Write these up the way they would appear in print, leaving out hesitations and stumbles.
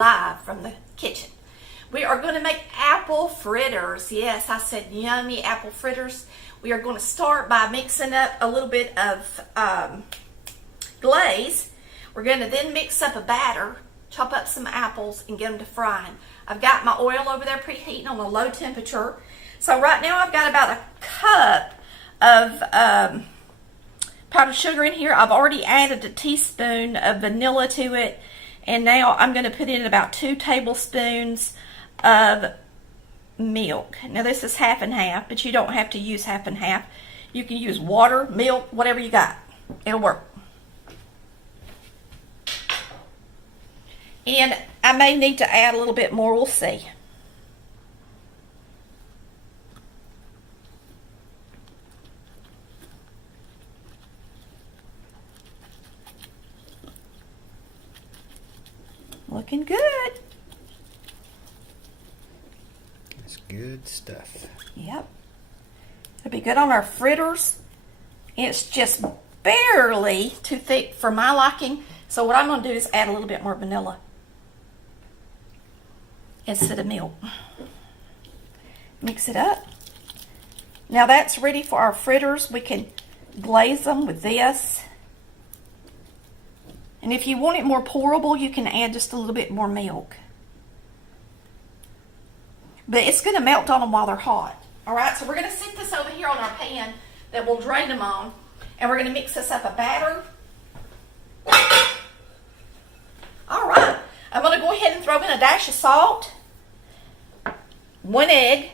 live from the kitchen. We are going to make apple fritters. Yes, I said yummy apple fritters. We are going to start by mixing up a little bit of glaze. We're going to then mix up a batter, chop up some apples, and get them to frying. I've got my oil over there preheating on a low temperature. So right now I've got about a cup of powdered sugar in here. I've already added a teaspoon of vanilla to it. And now I'm going to put in about 2 tablespoons of milk. Now this is half and half, but you don't have to use half and half. You can use water, milk, whatever you got. It'll work. And I may need to add a little bit more, we'll see. Looking good. That's good stuff. Yep. It'll be good on our fritters. It's just barely too thick for my liking. So what I'm going to do is add a little bit more vanilla instead of milk. Mix it up. Now that's ready for our fritters. We can glaze them with this. And if you want it more pourable, you can add just a little bit more milk. But it's going to melt on them while they're hot. All right, so we're going to sit this over here on our pan that we'll drain them on. And we're going to mix this up a batter. All right, I'm going to go ahead and throw in a dash of salt, 1 egg.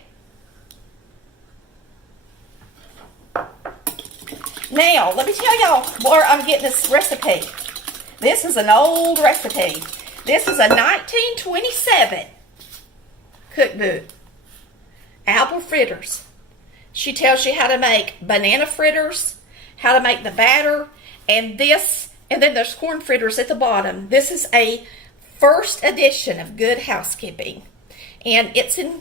Now, let me tell y'all where I'm getting this recipe. This is an old recipe. This is a 1927 cookbook. Apple fritters. She tells you how to make banana fritters, how to make the batter, and this, and then there's corn fritters at the bottom. This is a first edition of Good Housekeeping. And it's in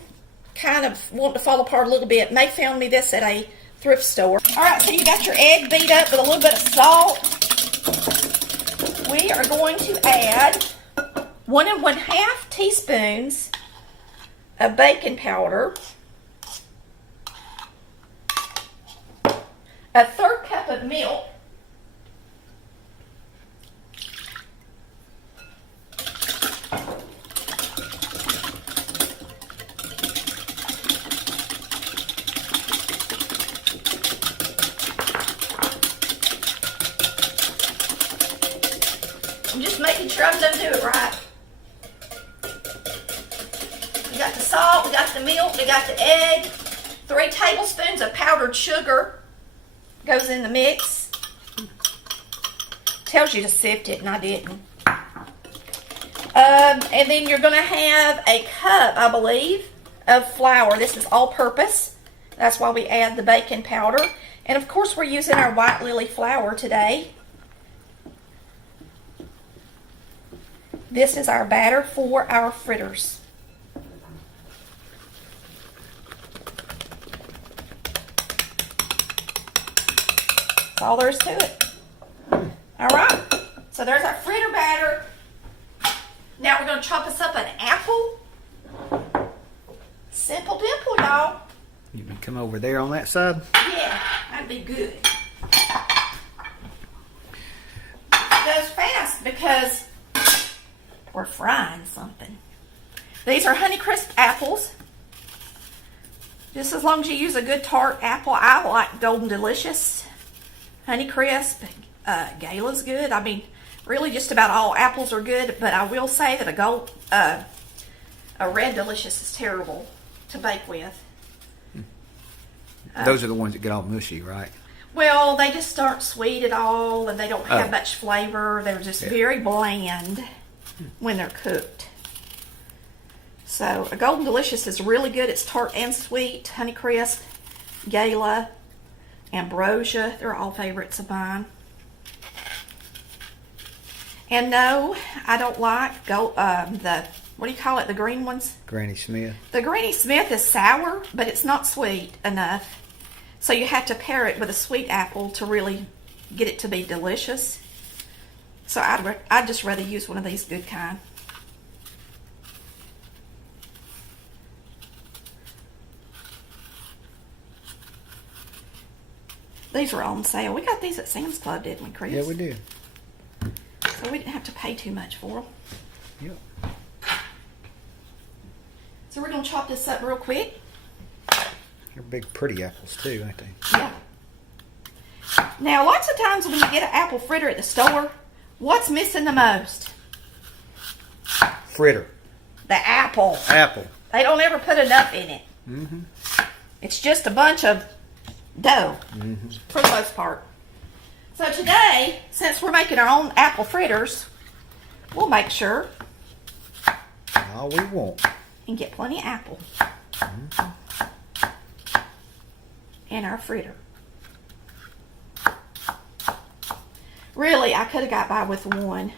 kind of wanting to fall apart a little bit. May found me this at a thrift store. All right, so you got your egg beat up with a little bit of salt. We are going to add 1 1/2 teaspoons of baking powder, a 1/3 cup of milk, I'm just making sure I'm going to do it right. We got the salt, we got the milk, we got the egg. 3 tablespoons of powdered sugar goes in the mix. Tells you to sift it, and I didn't. And then you're going to have a cup, I believe, of flour. This is all-purpose. That's why we add the baking powder. And of course, we're using our white lily flour today. This is our batter for our fritters. That's all there is to it. All right, so there's our fritter batter. Now we're going to chop us up an apple. Simple dimple, y'all. You can come over there on that side. Yeah, that'd be good. It goes fast because we're frying something. These are Honeycrisp apples. Just as long as you use a good tart apple. I like Golden Delicious, Honeycrisp, Gala's good. I mean, really just about all apples are good, but I will say that a Red Delicious is terrible to bake with. Those are the ones that get all mushy, right? Well, they just aren't sweet at all, and they don't have much flavor. They're just very bland when they're cooked. So a Golden Delicious is really good. It's tart and sweet. Honeycrisp, Gala, Ambrosia, they're all favorites of mine. And no, I don't like the, what do you call it, the green ones? Granny Smith. The Granny Smith is sour, but it's not sweet enough. So you have to pair it with a sweet apple to really get it to be delicious. So I'd just rather use one of these good kind. These were on sale. We got these at Sam's Club, didn't we, Chris? Yeah, we did. So we didn't have to pay too much for them. Yep. So we're going to chop this up real quick. They're big, pretty apples too, ain't they? Yeah. Now, lots of times when you get an apple fritter at the store, what's missing the most? Fritter. The apple. Apple. They don't ever put enough in it. Mm-hmm. It's just a bunch of dough, for the most part. So today, since we're making our own apple fritters, we'll make sure All we want. and get plenty of apple in our fritter. Really, I could have got by with one.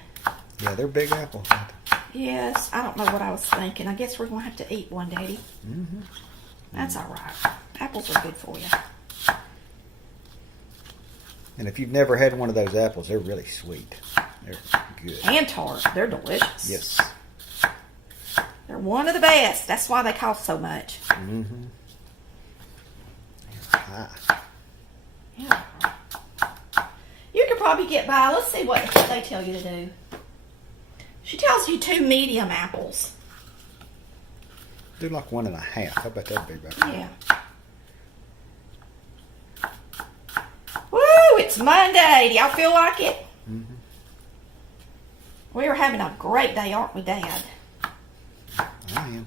Yeah, they're big apples. Aren't they? Yes, I don't know what I was thinking. I guess we're going to have to eat one, Daddy. Mm-hmm. That's all right. Apples are good for you. And if you've never had one of those apples, they're really sweet. They're good. And tart. They're delicious. Yes. They're one of the best. That's why they cost so much. Mm-hmm. Ah. Yeah. You could probably get by. Let's see what they tell you to do. She tells you 2 medium apples. Do like 1.5. I bet that'd be better. Yeah. Woo! It's Monday. Do y'all feel like it? Mm-hmm. We are having a great day, aren't we, Dad? I am.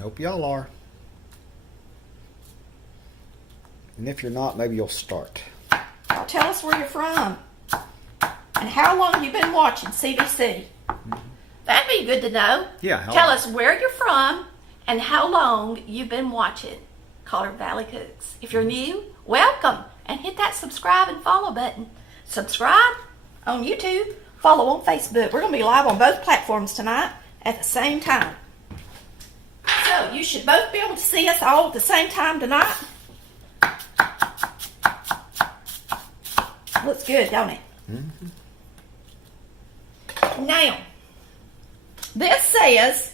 Hope y'all are. And if you're not, maybe you'll start. Y'all tell us where you're from and how long you've been watching CBC. That'd be good to know. Yeah. Tell us where you're from and how long you've been watching Collar Valley Cooks. If you're new, welcome, and hit that subscribe and follow button. Subscribe on YouTube, follow on Facebook. We're going to be live on both platforms tonight at the same time. So you should both be able to see us all at the same time tonight. Looks good, don't it? Mm-hmm. Now, this says,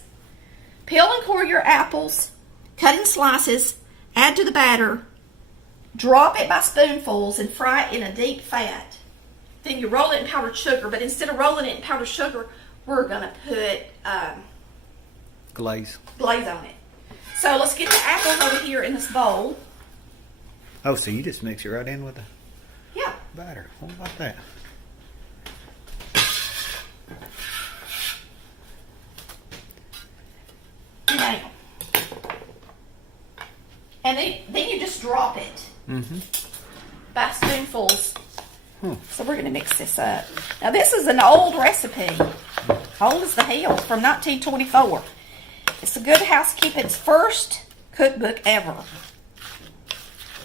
peel and core your apples, cut in slices, add to the batter, drop it by spoonfuls, and fry it in a deep fat. Then you roll it in powdered sugar, but instead of rolling it in powdered sugar, we're going to put Glaze. glaze on it. So let's get the apples over here in this bowl. Oh, so you just mix it right in with the Yeah. batter. What about that? Now. And then you just drop it Mm-hmm. by spoonfuls. So we're going to mix this up. Now this is an old recipe. Old as the hills, from 1924. It's the Good Housekeeping's first cookbook ever.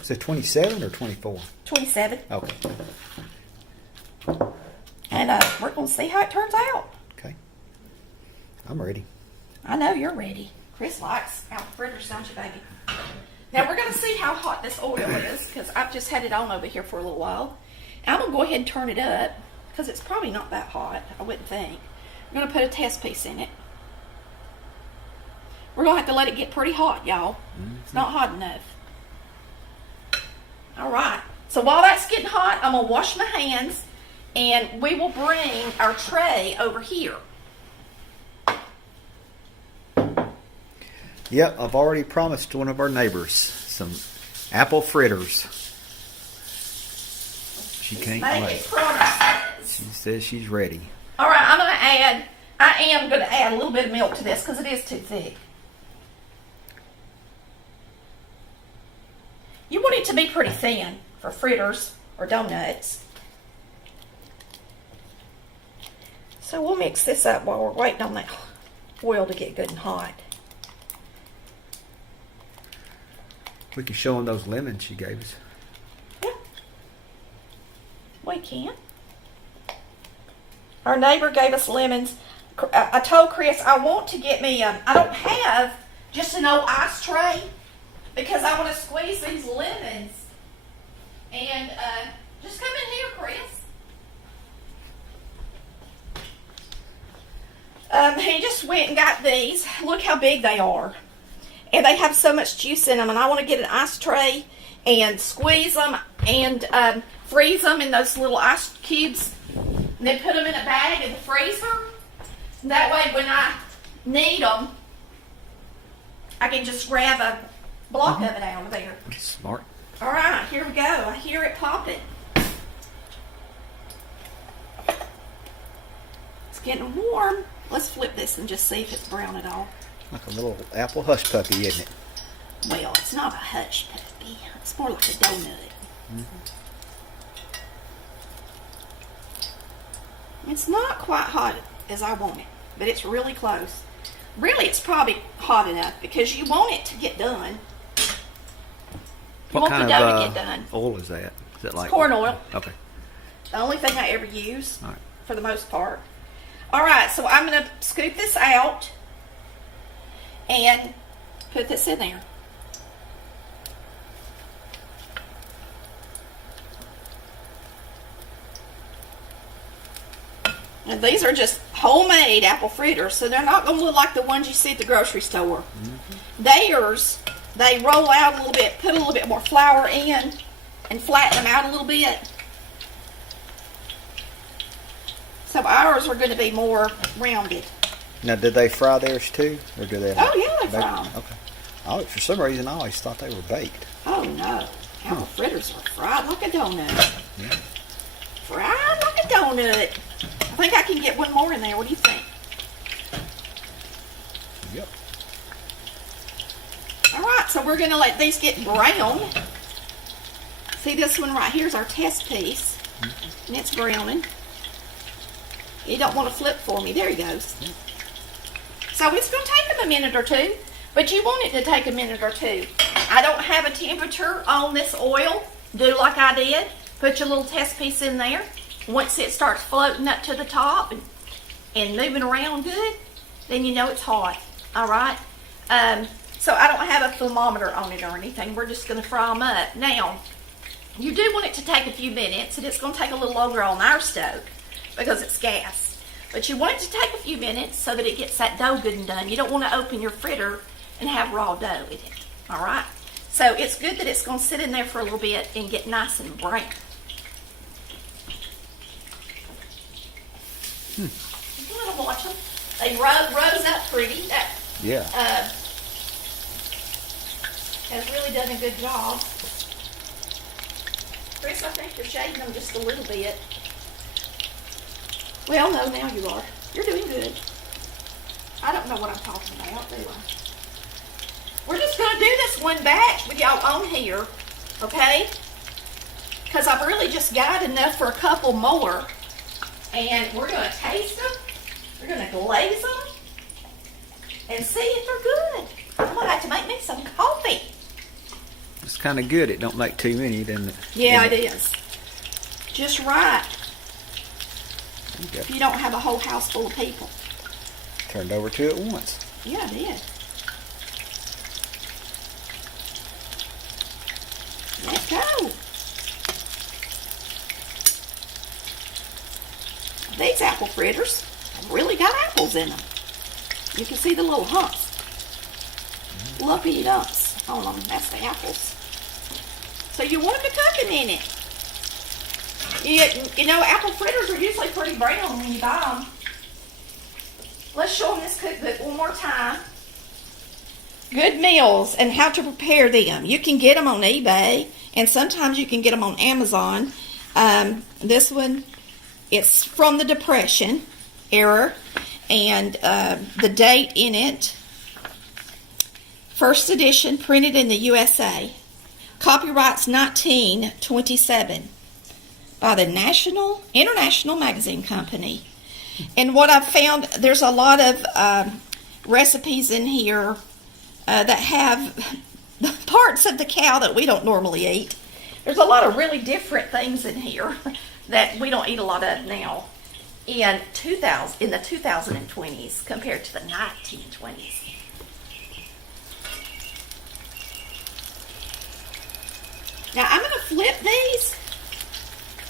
Is it 27 or 24? 27. Okay. And we're going to see how it turns out. Okay. I'm ready. I know you're ready. Chris likes apple fritters, don't you, baby? Now we're going to see how hot this oil is, because I've just had it on over here for a little while. And I'm going to go ahead and turn it up, because it's probably not that hot, I wouldn't think. I'm going to put a test piece in it. We're going to have to let it get pretty hot, y'all. It's not hot enough. All right. So while that's getting hot, I'm going to wash my hands, and we will bring our tray over here. Yep, I've already promised one of our neighbors some apple fritters. She can't Make wait. it promises. She says she's ready. All right, I am going to add a little bit of milk to this because it is too thick. You want it to be pretty thin for fritters or donuts. So we'll mix this up while we're waiting on that oil to get good and hot. We can show them those lemons she gave us. Yeah, we can. Our neighbor gave us lemons. I told Chris I want to get me, I don't have just an old ice tray because I want to squeeze these lemons. And just come in here, Chris. He just went and got these. Look how big they are. And they have so much juice in them. And I want to get an ice tray and squeeze them and freeze them in those little ice cubes. And then put them in a bag in the freezer. That way when I need them, I can just grab a block of it out of there. Smart. All right, here we go. I hear it popping. It's getting warm. Let's flip this and just see if it's brown at all. Like a little apple hush puppy, isn't it? Well, it's not a hush puppy. It's more like a donut. It's not quite hot as I want it, but it's really close. Really, it's probably hot enough because you want it to get done. You What want kind the dough of to get done. oil is that? Is it like Corn oil. Okay. The only thing I ever use, All right. for the most part. All right, so I'm going to scoop this out and put this in there. And these are just homemade apple fritters, so they're not going to look like the ones you see at the grocery store. Theirs, they roll out a little bit, put a little bit more flour in, and flatten them out a little bit. So ours are going to be more rounded. Now, did they fry theirs too, or do they? Oh yeah, they bake? fry 'em. Okay. Oh, for some reason, I always thought they were baked. Oh no, apple fritters are fried like a donut. Yeah. Fried like a donut. I think I can get one more in there. What do you think? Yep. All right, so we're going to let these get brown. See, this one right here is our test piece, and it's browning. You don't want to flip for me. There he goes. So it's going to take them a minute or two, but you want it to take a minute or two. I don't have a temperature on this oil. Do like I did. Put your little test piece in there. Once it starts floating up to the top and moving around good, then you know it's hot. All right? So I don't have a thermometer on it or anything. We're just going to fry them up. Now, you do want it to take a few minutes, and it's going to take a little longer on our stove because it's gas. But you want it to take a few minutes so that it gets that dough good and done. You don't want to open your fritter and have raw dough in it. All right? So it's good that it's going to sit in there for a little bit and get nice and brown. You can let them watch them. They rose up pretty. That Yeah. has really done a good job. Chris, I think you're shading them just a little bit. Well, no, now you are. You're doing good. I don't know what I'm talking about, do I? We're just going to do this one batch with y'all on here, okay? Because I've really just got enough for a couple more. And we're going to taste them. We're going to glaze them. And see if they're good. I'm going to have to make me some coffee. It's kind of good. It don't make too many, doesn't it? Yeah, it is. Just right. Okay. If you don't have a whole house full of people. Turned over to it once. Yeah, I did. Let's go. These apple fritters have really got apples in them. You can see the little humps. Lumpy lumps on them. That's the apples. So you want them to cooking in it. You know, apple fritters are usually pretty brown when you buy them. Let's show them this cookbook one more time. Good meals and how to prepare them. You can get them on eBay, and sometimes you can get them on Amazon. This one, it's from the Depression era, and the date in it, first edition, printed in the USA. Copyrights 1927 by the International Magazine Company. And what I've found, there's a lot of recipes in here that have parts of the cow that we don't normally eat. There's a lot of really different things in here that we don't eat a lot of now in the 2020s compared to the 1920s. Now I'm going to flip these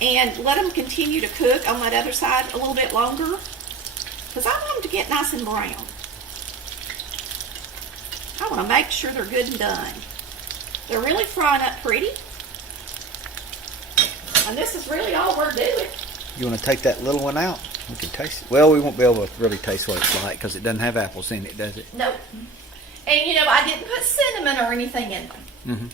and let them continue to cook on that other side a little bit longer because I want them to get nice and brown. I want to make sure they're good and done. They're really frying up pretty. And this is really all we're doing. You want to take that little one out? We can taste it. Well, we won't be able to really taste what it's like because it doesn't have apples in it, does it? Nope. And you know, I didn't put cinnamon or anything in them.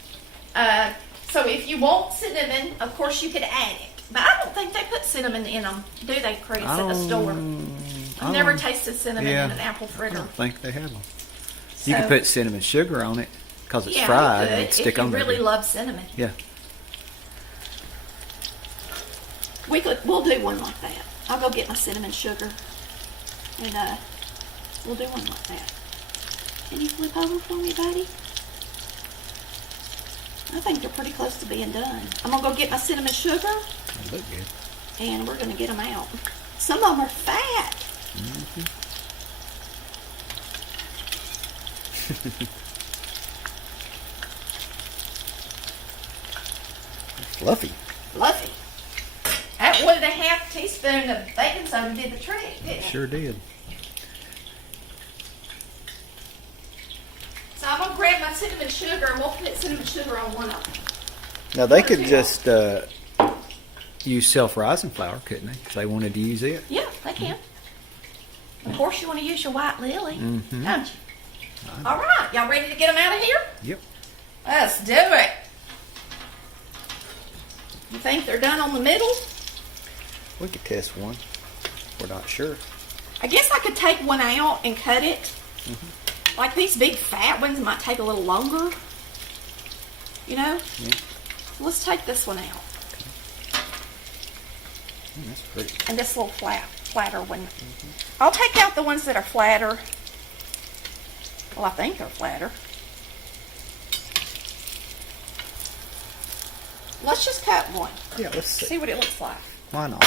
So if you want cinnamon, of course you could add it. But I don't think they put cinnamon in them, do they, Chris, at the store? I've never tasted cinnamon in an apple I fritter. don't think they have them. So, You can put cinnamon sugar on it because it's yeah, fried you and could, stick if on you there. really love cinnamon. Yeah. We'll do one like that. I'll go get my cinnamon sugar. And we'll do one like that. Can you flip over for me, buddy? I think they're pretty close to being done. I'm going to go get my cinnamon sugar. They look good. And we're going to get them out. Some of them are fat. Fluffy. Fluffy. That 1.5 teaspoon of baking soda did the trick, didn't it? Sure did. So I'm going to grab my cinnamon sugar and we'll put cinnamon sugar on one of them. Now they could just use self-rising flour, couldn't they? If they wanted to use it. Yeah, they can. Of course you want to use your white lily, don't you? All right, y'all ready to get them out of here? Yep. Let's do it. You think they're done on the middle? We could test one. We're not sure. I guess I could take one out and cut it. Like these big fat ones might take a little longer. You know? Yeah. Let's take this one out. That's pretty. And this little flatter one. I'll take out the ones that are flatter. Well, I think they're flatter. Let's just cut one. Yeah, let's See what it looks like. Why not?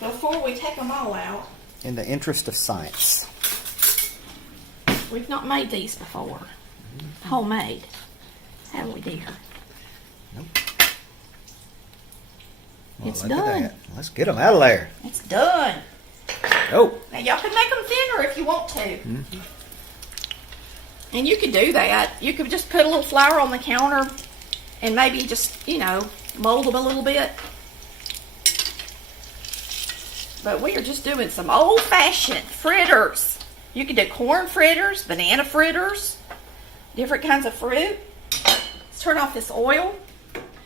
Before we take them all out. In the interest of science. We've not made these before. Homemade. Have we, dear? Nope. Well, It's look at done. that. Let's get them out of there. It's done. Oh. Now y'all can make them thinner if you want to. And you could do that. You could just put a little flour on the counter and maybe just, you know, mold them a little bit. But we are just doing some old-fashioned fritters. You can do corn fritters, banana fritters, different kinds of fruit. Let's turn off this oil.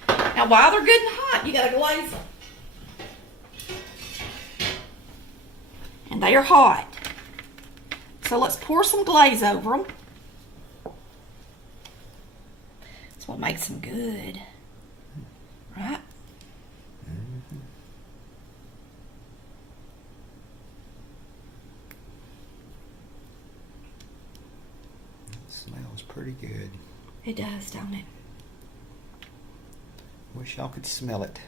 Now while they're good and hot, you gotta glaze them. And they are hot. So let's pour some glaze over them. That's what makes them good. Right? Smells pretty good. It does, don't it? Wish y'all could smell it.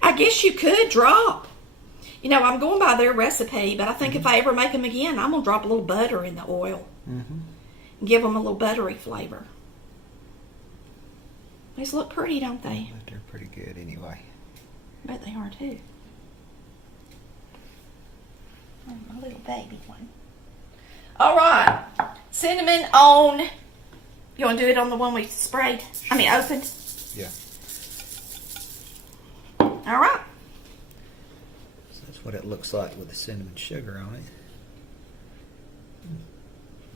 I guess you could drop. You know, I'm going by their recipe, but I think if I ever make them again, I'm going to drop a little butter in the oil. And give them a little buttery flavor. These look pretty, don't they? But they're pretty good anyway. I bet they are too. Oh, my little baby one. All right. Cinnamon on. You want to do it on the one we sprayed? I mean, opened. Yeah. All right. So that's what it looks like with the cinnamon sugar on it.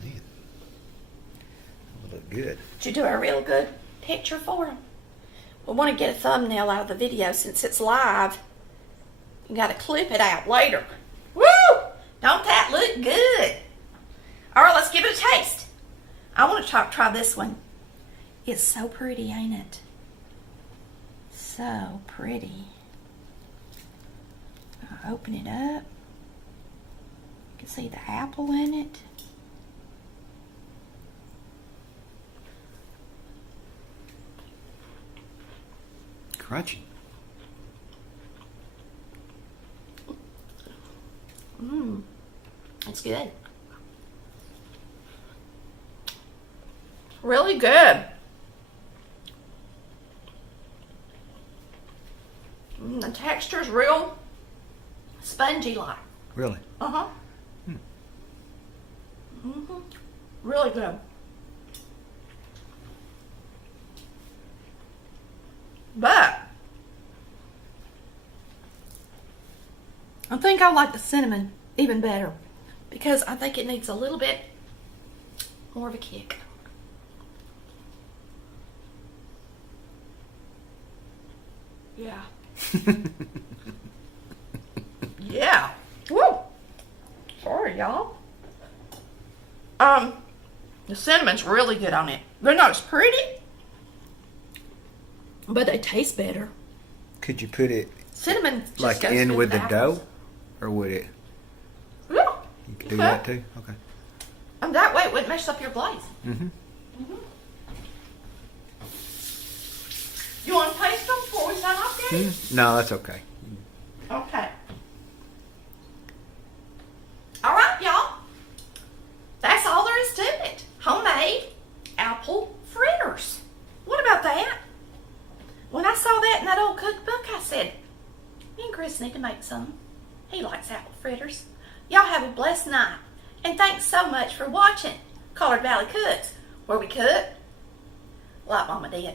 Man. That would look good. Did you do a real good picture for them? We want to get a thumbnail out of the video since it's live. You got to clip it out later. Woo! Don't that look good? All right, let's give it a taste. I want to try this one. It's so pretty, ain't it? So pretty. I'll open it up. You can see the apple in it. Crunchy. It's good. Really good. The texture's real spongy like. Really? Uh-huh. Really good. But I think I like the cinnamon even better because I think it needs a little bit more of a kick. Yeah. Yeah. Woo. Sorry, y'all. The cinnamon's really good on it. They're not as pretty, but they taste better. Could you put it Cinnamon just like goes in good with the apples. dough, or would it? Yeah. You could do that too. Okay. And that way it wouldn't mess up your glaze. Mhm. You want to taste them before we sign off, Daddy? No, that's okay. Okay. All right, y'all. That's all there is to it. Homemade apple fritters. What about that? When I saw that in that old cookbook, I said, me and Chris need to make some. He likes apple fritters. Y'all have a blessed night. And thanks so much for watching Collard Valley Cooks, where we cook like Mama did.